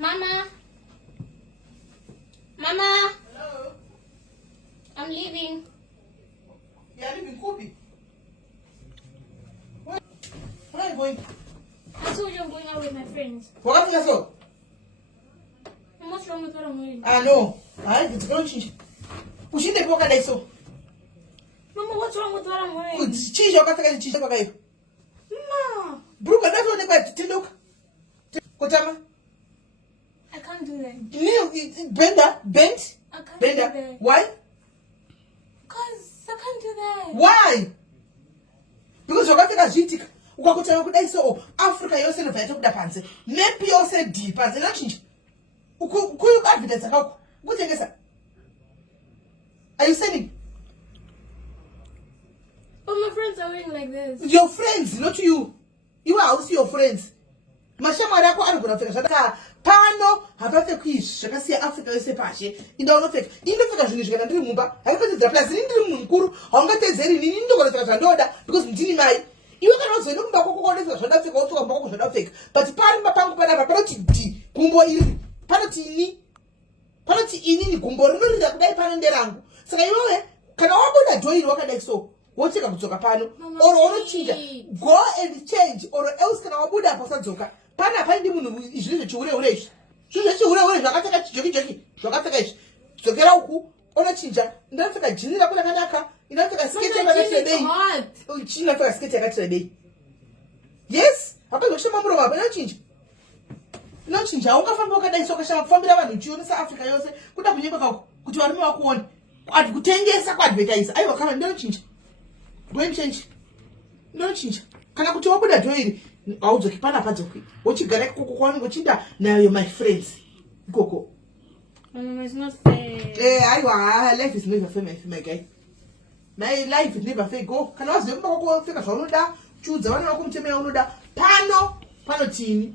Mama. Mama. Hello. I'm leaving. You're leaving Kobe. Where are you going? I told you I'm going out with my friends. What happened so? And what's wrong with what I'm wearing? I know. It's going to change. We should take walk like so. Mama, what's wrong with what I'm wearing? Good. Change your back. Change your back. No. Brooke, that's what they're to look. Kotama. I can't do that. Bend. I can't Bend. do that. Why? Because I can't do that. Why? Because you're going to get it. Ukakutanga kudai so Africa yose novhaita kuda panze map yose deep panze nachinji ukuyo evidence akako kutengesa. Are you sending? But my friends are wearing like this. Your friends, not you. You are also your friends. Mashama yako ari kunopfeka zvakata pano hapapfekwi zvakasiya Africa yose pashe inda unopfeka indopfeka zvinhu zvikana ndiri mumba haikotedzera plus ndiri munhu mukuru haungatedzeri nini ndokonopfeka zvandoda because ndini mai. You cannot say, look back, but Palma Pango Panoti D, Gumbo Ili, Panoti ini, Gumbo, really that day Pananderango. So I can all that join work like so. What's it come to Pano or change? Go and change, or else can our Buddha for Sanzoka. Pana Pandimu is really to race. So that's your way, Jockey, so get out who on a chinja, nothing like Gina Kanaka. You know, I skate every day. Oh, you never skate every day. Yes, I can't watch my brother, but not change. Not change. I won't come back and so I found out in June, South Africa. You say, put up in your coat, put your milk one. I'd go 10 years. I will come and don't change. Don't change. Don't change. Can I put you up with a joy? I'll just keep on a pajoki. What you got a cocoa one, what you da? Now you're my friends. Coco. It's not fair. Life is never fair, my guy. My life is never fair. Go. Can I ask you? Go figure out. Choose the one who come to me. Pano, panoti.